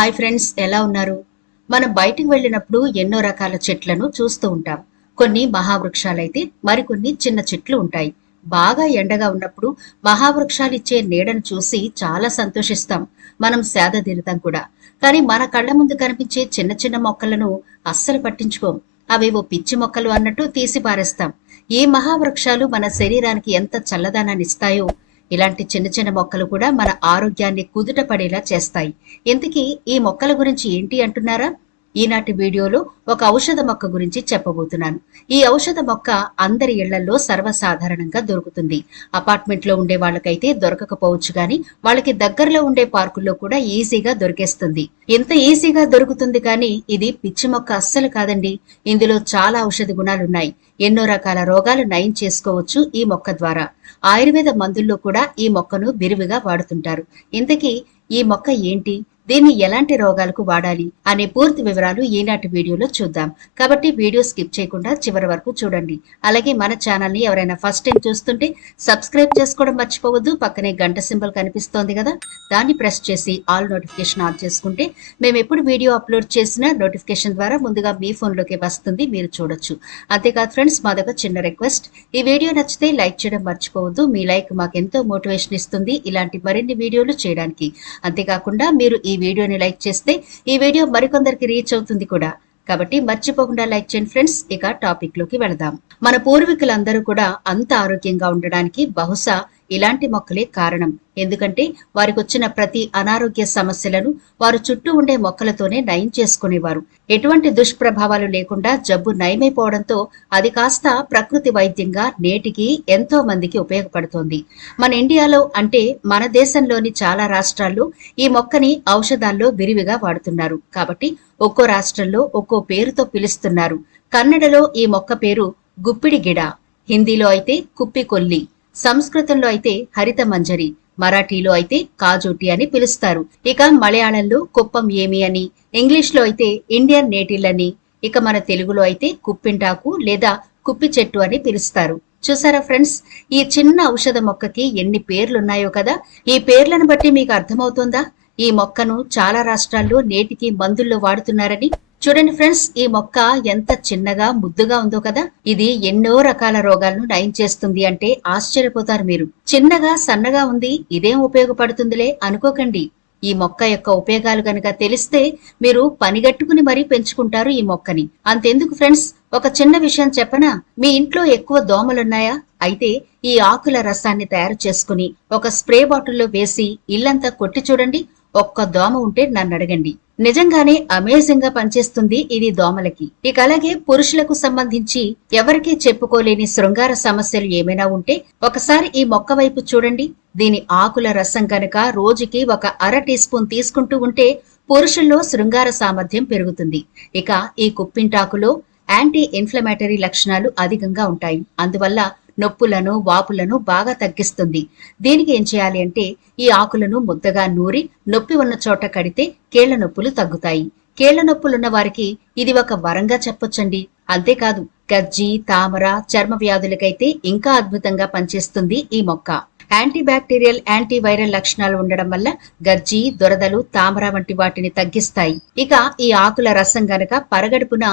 Hi friends ఎలా ఉన్నారు? మనం బయటికి వెళ్ళినప్పుడు ఎన్నో రకాల చెట్లను చూస్తూ ఉంటాం. కొన్ని మహావృక్షాలైతే మరికొన్ని చిన్న చెట్లు ఉంటాయి. బాగా ఎండగా ఉన్నప్పుడు మహావృక్షాలు ఇచ్చే నీడను చూసి చాలా సంతోషిస్తాం. మనం సేద తీరుతాం కూడా. కానీ మన కళ్ళ ముందు కనిపించే చిన్న చిన్న మొక్కలను అస్సలు పట్టించుకోం. అవేవో పిచ్చి మొక్కలు అన్నట్టు తీసి పారేస్తాం. ఈ మహావృక్షాలు మన శరీరానికి ఎంత చల్లదనాన్ని ఇస్తాయో ఇలాంటి చిన్న చిన్న మొక్కలు కూడా మన ఆరోగ్యాన్ని కుదుట పడేలా చేస్తాయి. ఇంతకీ ఈ మొక్కల గురించి ఏంటి అంటున్నారా? ఈనాటి వీడియోలో ఒక ఔషధ మొక్క గురించి చెప్పబోతున్నాను. ఈ ఔషధ మొక్క అందరి ఇళ్ళలో సర్వసాధారణంగా దొరుకుతుంది. అపార్ట్మెంట్లో ఉండే వాళ్ళకైతే దొరకకపోవచ్చు గాని వాళ్ళకి దగ్గరలో ఉండే పార్కుల్లో కూడా ఈజీగా దొరికేస్తుంది. ఇంత ఈజీగా దొరుకుతుంది కానీ ఇది పిచ్చి మొక్క అస్సలు కాదండి. ఇందులో చాలా ఔషధ గుణాలున్నాయి. ఎన్నో రకాల రోగాలు నయం చేసుకోవచ్చు ఈ మొక్క ద్వారా. ఆయుర్వేద మందుల్లో కూడా ఈ మొక్కను విరివిగా వాడుతుంటారు. ఇంతకీ ఈ మొక్క ఏంటి? దీన్ని ఎలాంటి రోగాలకు వాడాలి అనే పూర్తి వివరాలు ఈనాటి వీడియోలో చూద్దాం. కాబట్టి వీడియో స్కిప్ చేయకుండా చివరి వరకు చూడండి. అలాగే మన ఛానల్ని ఎవరైనా ఫస్ట్ టైం చూస్తుంటే సబ్స్క్రైబ్ చేసుకోవడం మర్చిపోవద్దు. పక్కనే గంట సింబల్ కనిపిస్తోంది కదా దాన్ని ప్రెస్ చేసి ఆల్ నోటిఫికేషన్ ఆన్ చేసుకుంటే మేము ఎప్పుడు వీడియో అప్లోడ్ చేసినా నోటిఫికేషన్ ద్వారా ముందుగా మీ ఫోన్లోకి వస్తుంది మీరు చూడొచ్చు. అంతేకాదు ఫ్రెండ్స్ మాదొక చిన్న రిక్వెస్ట్. ఈ వీడియో నచ్చితే లైక్ చేయడం మర్చిపోవద్దు. మీ లైక్ మాకెంతో మోటివేషన్ ఇస్తుంది ఇలాంటి మరిన్ని వీడియోలు చేయడానికి. అంతేకాకుండా మీరు ఈ వీడియోని లైక్ చేస్తే ఈ వీడియో మరికొందరికి రీచ్ అవుతుంది కూడా. కాబట్టి మర్చిపోకుండా లైక్ చేయండి ఫ్రెండ్స్. ఇక టాపిక్లోకి వెళదాం. మన పూర్వీకులందరూ కూడా అంత ఆరోగ్యంగా ఉండడానికి బహుశా ఇలాంటి మొక్కలే కారణం. ఎందుకంటే వారికి వచ్చిన ప్రతి అనారోగ్య సమస్యలను వారు చుట్టూ ఉండే మొక్కలతోనే నయం చేసుకునేవారు. ఎటువంటి దుష్ప్రభావాలు లేకుండా జబ్బు నయమైపోవడంతో అది కాస్త ప్రకృతి వైద్యంగా నేటికి ఎంతో మందికి ఉపయోగపడుతోంది. మన ఇండియాలో అంటే మన దేశంలోని చాలా రాష్ట్రాల్లో ఈ మొక్కని ఔషధాల్లో విరివిగా వాడుతున్నారు. కాబట్టి ఒక్కో రాష్ట్రంలో ఒక్కో పేరుతో పిలుస్తున్నారు. కన్నడలో ఈ మొక్క పేరు గుప్పిడి గిడ హిందీలో అయితే కుప్పి కొల్లి సంస్కృతంలో అయితే హరిత మంజరి మరాఠీలో అయితే కాజోటి అని పిలుస్తారు. ఇక మలయాళంలో కుప్పం ఏమి అని ఇంగ్లీష్లో అయితే ఇండియన్ నేటిల్ అని ఇక మన తెలుగులో అయితే కుప్పింటాకు లేదా కుప్పి చెట్టు అని పిలుస్తారు. చూసారా ఫ్రెండ్స్? ఈ చిన్న ఔషధ మొక్కకి ఎన్ని పేర్లున్నాయో కదా? ఈ పేర్లను బట్టి మీకు అర్థమవుతుందా? ఈ మొక్కను చాలా రాష్ట్రాల్లో నేటికి మందుల్లో వాడుతున్నారని? చూడండి ఫ్రెండ్స్ ఈ మొక్క ఎంత చిన్నగా ముద్దుగా ఉందో కదా? ఇది ఎన్నో రకాల రోగాలను నయం చేస్తుంది అంటే ఆశ్చర్యపోతారు మీరు. చిన్నగా సన్నగా ఉంది ఇదేం ఉపయోగపడుతుందిలే? అనుకోకండి. ఈ మొక్క యొక్క ఉపయోగాలు గనక తెలిస్తే మీరు పనిగట్టుకుని మరీ పెంచుకుంటారు ఈ మొక్కని. అంతెందుకు ఫ్రెండ్స్? ఒక చిన్న విషయం చెప్పనా? మీ ఇంట్లో ఎక్కువ దోమలున్నాయా? అయితే ఈ ఆకుల రసాన్ని తయారు చేసుకుని ఒక స్ప్రే బాటిల్లో వేసి ఇల్లంతా కొట్టి చూడండి. ఒక్క దోమ ఉంటే నన్ను అడగండి. నిజంగానే అమేజింగ్గా పనిచేస్తుంది ఇది దోమలకి. ఇక అలాగే పురుషులకు సంబంధించి ఎవరికీ చెప్పుకోలేని శృంగార సమస్యలు ఏమైనా ఉంటే ఒకసారి ఈ మొక్క వైపు చూడండి. దీని ఆకుల రసం కనుక రోజుకి ఒక అర టీ స్పూన్ తీసుకుంటూ ఉంటే పురుషుల్లో శృంగార సామర్థ్యం పెరుగుతుంది. ఇక ఈ కుప్పింటాకులో యాంటీ ఇన్ఫ్లమేటరీ లక్షణాలు అధికంగా ఉంటాయి. అందువల్ల నొప్పులను వాపులను బాగా తగ్గిస్తుంది. దీనికి ఏం చేయాలి అంటే ఈ ఆకులను ముద్దగా నూరి నొప్పి ఉన్న చోట కడితే కేళ్ళ నొప్పులు తగ్గుతాయి. కేళ్ళ నొప్పులున్న వారికి ఇది ఒక వరంగా చెప్పొచ్చండి. అంతేకాదు గజ్జి తామర చర్మ వ్యాధులకైతే ఇంకా అద్భుతంగా పనిచేస్తుంది ఈ మొక్క. యాంటీ బ్యాక్టీరియల్ యాంటీ వైరల్ లక్షణాలు ఉండడం వల్ల గజ్జి దొరదలు తామర వంటి వాటిని తగ్గిస్తాయి. ఇక ఈ ఆకుల రసం గనక పరగడుపున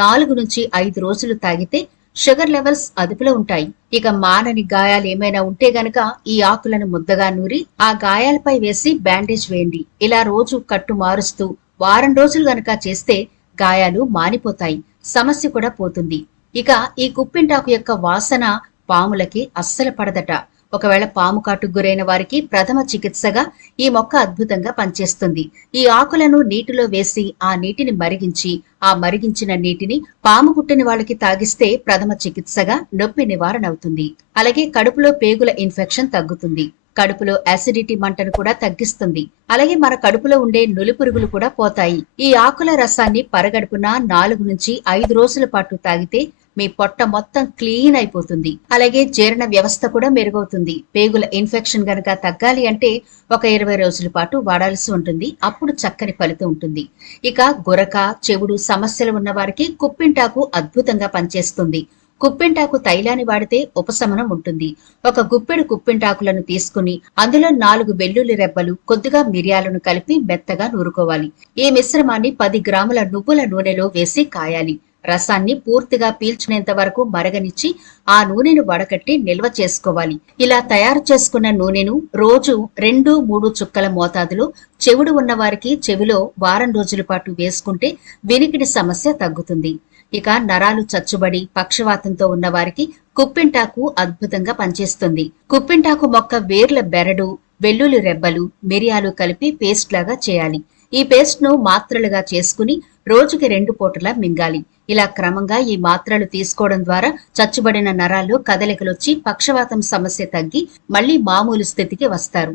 నాలుగు నుంచి ఐదు రోజులు తాగితే షుగర్ లెవెల్స్ అదుపులో ఉంటాయి. ఇక మానని గాయాలు ఏమైనా ఉంటే గనక ఈ ఆకులను ముద్దగా నూరి ఆ గాయాలపై వేసి బ్యాండేజ్ వేయండి. ఇలా రోజు కట్టు మారుస్తూ వారం రోజులు గనక చేస్తే గాయాలు మానిపోతాయి. సమస్య కూడా పోతుంది. ఇక ఈ కుప్పింటాకు యొక్క వాసన పాములకి అస్సలు పడదట. ఒకవేళ పాము కాటుకు గురైన వారికి ప్రథమ చికిత్సగా ఈ మొక్క అద్భుతంగా పనిచేస్తుంది. ఈ ఆకులను నీటిలో వేసి ఆ నీటిని మరిగించి ఆ మరిగించిన నీటిని పాము కుట్టిన వాళ్ళకి తాగిస్తే ప్రథమ చికిత్సగా నొప్పి నివారణ అవుతుంది అలాగే కడుపులో పేగుల ఇన్ఫెక్షన్ తగ్గుతుంది. కడుపులో యాసిడిటీ మంటను కూడా తగ్గిస్తుంది. అలాగే మన కడుపులో ఉండే నులిపురుగులు కూడా పోతాయి. ఈ ఆకుల రసాన్ని పరగడుపున నాలుగు నుంచి ఐదు రోజుల పాటు తాగితే మీ పొట్ట మొత్తం క్లీన్ అయిపోతుంది. అలాగే జీర్ణ వ్యవస్థ కూడా మెరుగవుతుంది. పేగుల ఇన్ఫెక్షన్ గనక తగ్గాలి అంటే ఒక ఇరవై రోజుల పాటు వాడాల్సి ఉంటుంది. అప్పుడు చక్కని ఫలితం ఉంటుంది. ఇక గురక చెవుడు సమస్యలు ఉన్న వారికి కుప్పింటాకు అద్భుతంగా పనిచేస్తుంది. కుప్పింటాకు తైలాన్ని వాడితే ఉపశమనం ఉంటుంది. ఒక గుప్పెడు కుప్పింటాకులను తీసుకుని అందులో నాలుగు వెల్లుల్లి రెబ్బలు కొద్దిగా మిరియాలను కలిపి మెత్తగా నూరుకోవాలి. ఈ మిశ్రమాన్ని పది గ్రాముల నువ్వుల నూనెలో వేసి కాయాలి. రసాన్ని పూర్తిగా పీల్చునేంత వరకు మరగనిచ్చి ఆ నూనెను వడకట్టి నిల్వ చేసుకోవాలి. ఇలా తయారు చేసుకున్న నూనెను రోజు రెండు మూడు చుక్కల మోతాదులో చెవుడు ఉన్నవారికి చెవిలో వారం రోజుల పాటు వేసుకుంటే వినికిడి సమస్య తగ్గుతుంది. ఇక నరాలు చచ్చుబడి పక్షవాతంతో ఉన్న వారికి కుప్పింటాకు అద్భుతంగా పనిచేస్తుంది. కుప్పింటాకు మొక్క వేర్ల బెరడు వెల్లుల్లి రెబ్బలు మిరియాలు కలిపి పేస్ట్ లాగా చేయాలి. ఈ పేస్ట్ను మాత్రలుగా చేసుకుని రోజుకి రెండు పూటలా మింగాలి. ఇలా క్రమంగా ఈ మాత్రలు తీసుకోవడం ద్వారా చచ్చుబడిన నరాలు కదలికలొచ్చి పక్షవాతం సమస్య తగ్గి మళ్ళీ మామూలు స్థితికి వస్తారు.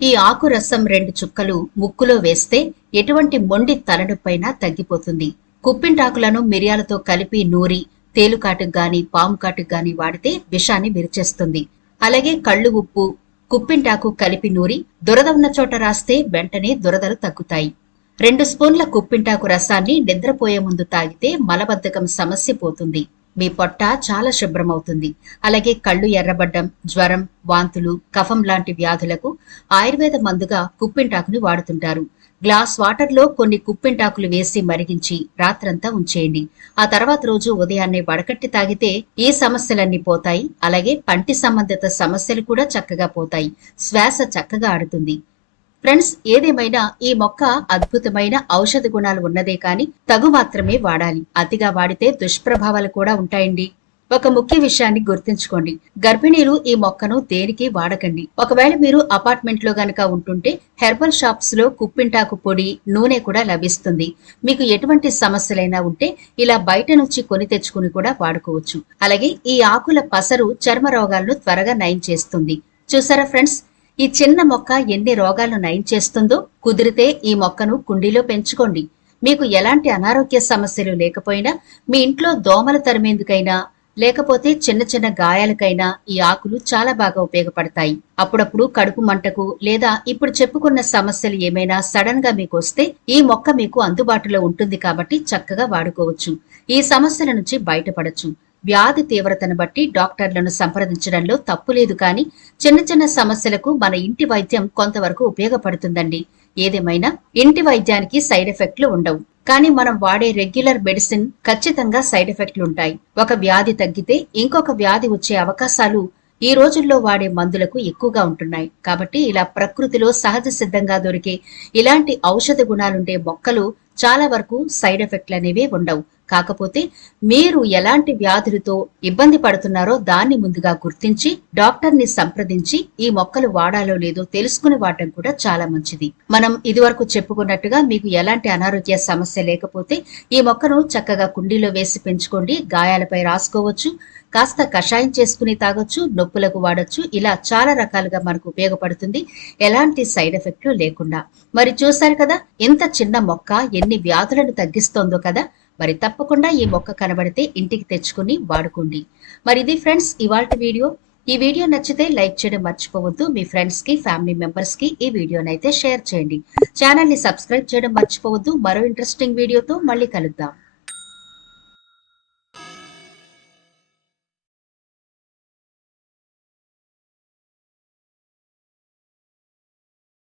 ఈ ఆకు రసం రెండు చుక్కలు ముక్కులో వేస్తే ఎటువంటి మొండి తలనొప్పైనా తగ్గిపోతుంది. కుప్పింటాకులను మిరియాలతో కలిపి నూరి తేలుకాటుకు గాని పాము కాటుకు గాని వాడితే విషాన్ని విరిచేస్తుంది. అలాగే కళ్ళు ఉప్పు కుప్పింటాకు కలిపి నూరి దురద ఉన్న చోట రాస్తే వెంటనే దురదలు తగ్గుతాయి. రెండు స్పూన్ల కుప్పింటాకు రసాన్ని నిద్రపోయే ముందు తాగితే మలబద్ధకం సమస్య పోతుంది. మీ పొట్ట చాలా శుభ్రమవుతుంది. అలాగే కళ్ళు ఎర్రబడ్డం జ్వరం వాంతులు కఫం లాంటి వ్యాధులకు ఆయుర్వేద మందుగా కుప్పింటాకుని వాడుతుంటారు. గ్లాస్ వాటర్లో కొన్ని కుప్పింటాకులు వేసి మరిగించి రాత్రంతా ఉంచేయండి. ఆ తర్వాత రోజు ఉదయాన్నే వడకట్టి తాగితే ఈ సమస్యలన్నీ పోతాయి. అలాగే పంటి సంబంధిత సమస్యలు కూడా చక్కగా పోతాయి. శ్వాస చక్కగా ఆడుతుంది. ఫ్రెండ్స్ ఏదేమైనా ఈ మొక్క అద్భుతమైన ఔషధ గుణాలు ఉన్నదే కాని తగు మాత్రమే వాడాలి. అతిగా వాడితే దుష్ప్రభావాలు కూడా ఉంటాయండి. ఒక ముఖ్య విషయాన్ని గుర్తుంచుకోండి. గర్భిణీలు ఈ మొక్కను దేనికి వాడకండి? ఒకవేళ మీరు అపార్ట్మెంట్లో గనక ఉంటుంటే హెర్బల్ షాప్స్లో కుప్పింటాకు పొడి నూనె కూడా లభిస్తుంది. మీకు ఎటువంటి సమస్యలైనా ఉంటే ఇలా బయట నుంచి కొని తెచ్చుకుని కూడా వాడుకోవచ్చు. అలాగే ఈ ఆకుల పసరు చర్మ రోగాలను త్వరగా నయం చేస్తుంది. చూసారా ఫ్రెండ్స్? ఈ చిన్న మొక్క ఎన్ని రోగాలను నయం చేస్తుందో కుదిరితే ఈ మొక్కను కుండీలో పెంచుకోండి. మీకు ఎలాంటి అనారోగ్య సమస్యలు లేకపోయినా మీ ఇంట్లో దోమలు తరిమేందుకైనా లేకపోతే చిన్న చిన్న గాయాలకైనా ఈ ఆకులు చాలా బాగా ఉపయోగపడతాయి. అప్పుడప్పుడు కడుపు మంటకు లేదా ఇప్పుడు చెప్పుకున్న సమస్యలు ఏమైనా సడన్గా మీకు వస్తే ఈ మొక్క మీకు అందుబాటులో ఉంటుంది కాబట్టి చక్కగా వాడుకోవచ్చు. ఈ సమస్యల నుంచి బయటపడచ్చు. వ్యాధి తీవ్రతను బట్టి డాక్టర్లను సంప్రదించడంలో తప్పు లేదు కానీ చిన్న చిన్న సమస్యలకు మన ఇంటి వైద్యం కొంతవరకు ఉపయోగపడుతుందండి. ఏదేమైనా ఇంటి వైద్యానికి సైడ్ ఎఫెక్ట్లు ఉండవు. కానీ మనం వాడే రెగ్యులర్ మెడిసిన్ ఖచ్చితంగా సైడ్ ఎఫెక్ట్లు ఉంటాయి. ఒక వ్యాధి తగ్గితే ఇంకొక వ్యాధి వచ్చే అవకాశాలు ఈ రోజుల్లో వాడే మందులకు ఎక్కువగా ఉంటున్నాయి. కాబట్టి ఇలా ప్రకృతిలో సహజ సిద్ధంగా దొరికే ఇలాంటి ఔషధ గుణాలుండే మొక్కలు చాలా వరకు సైడ్ ఎఫెక్ట్లు అనేవి ఉండవు. కాకపోతే మీరు ఎలాంటి వ్యాధులతో ఇబ్బంది పడుతున్నారో దాన్ని ముందుగా గుర్తించి డాక్టర్ని సంప్రదించి ఈ మొక్కలు వాడాలో లేదో తెలుసుకుని వాడటం కూడా చాలా మంచిది. మనం ఇదివరకు చెప్పుకున్నట్టుగా మీకు ఎలాంటి అనారోగ్య సమస్య లేకపోతే ఈ మొక్కను చక్కగా కుండీలో వేసి పెంచుకోండి గాయాలపై రాసుకోవచ్చు. కాస్త కషాయం చేసుకుని తాగొచ్చు నొప్పులకు వాడొచ్చు. ఇలా చాలా రకాలుగా మనకు ఉపయోగపడుతుంది. ఎలాంటి సైడ్ ఎఫెక్ట్లు లేకుండా. మరి చూశారు కదా ఇంత చిన్న మొక్క ఎన్ని వ్యాధులను తగ్గిస్తోందో కదా. మరి తప్పకుండా ఈ మొక్క కనబడితే ఇంటికి తెచ్చుకుని వాడుకోండి. మరి ఇది ఫ్రెండ్స్ ఇవాళ వీడియో. ఈ వీడియో నచ్చితే లైక్ చేయడం మర్చిపోవద్దు. మీ ఫ్రెండ్స్కి ఫ్యామిలీ మెంబర్స్కి ఈ వీడియోని అయితే షేర్ చేయండి. ఛానల్ని సబ్స్క్రైబ్ చేయడం మర్చిపోవద్దు. మరో ఇంట్రెస్టింగ్ వీడియోతో మళ్ళీ కలుద్దాం.